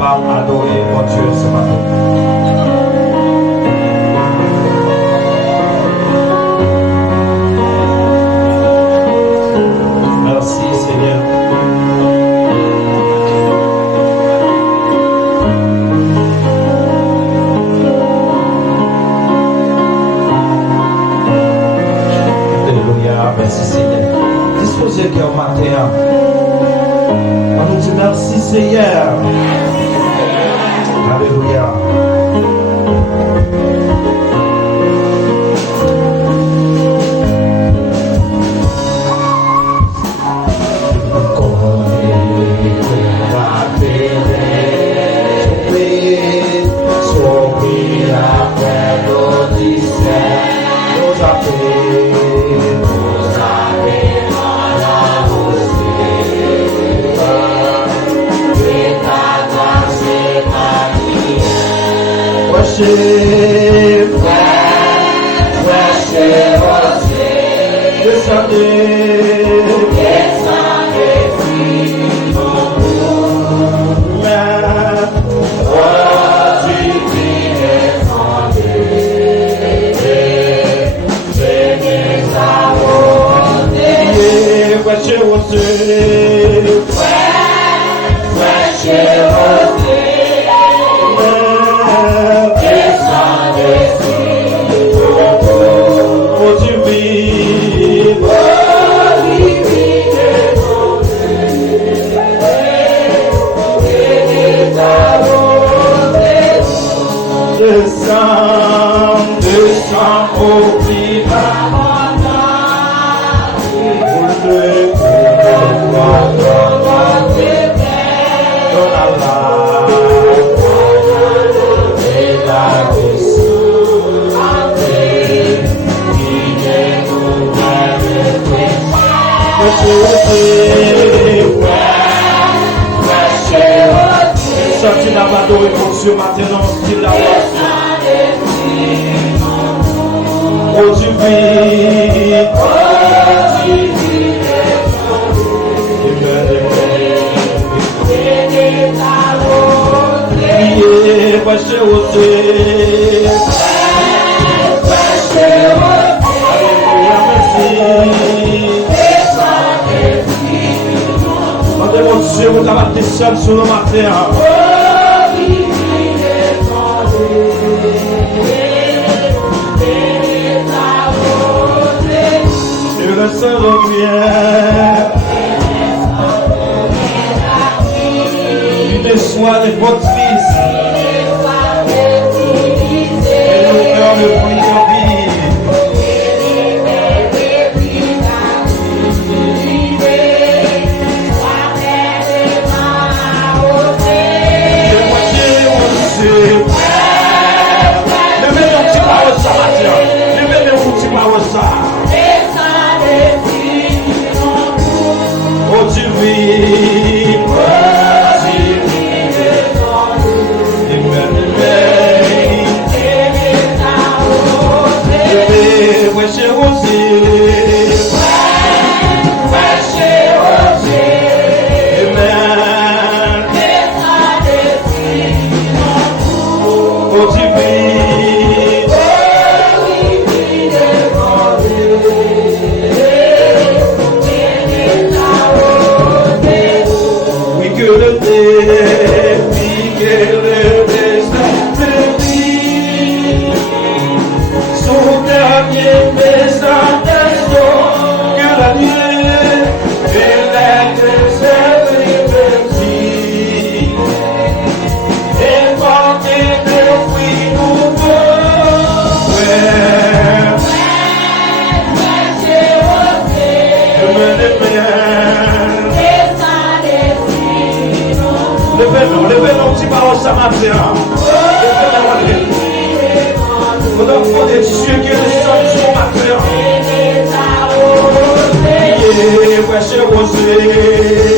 capable d'adorer mon Dieu ce matin. Merci Seigneur. Alléluia, merci Seigneur. Disposez le cœur matin. On nous dit merci Seigneur. Alléluia. Sorti la bateau et pour Dieu maintenant, il la oh tu vis, priez, prêchez aussi. Alléluia, merci. Mandez mon Dieu, vous avez été seul sur le matin. Le Saint revient. Il déçoit les votre fils. Et nous cœurs le prix en vie. Levez-nous, petit parole ça matin. Nous devons des Dieu qui descend sur matin. Priez, prêchez, rosez.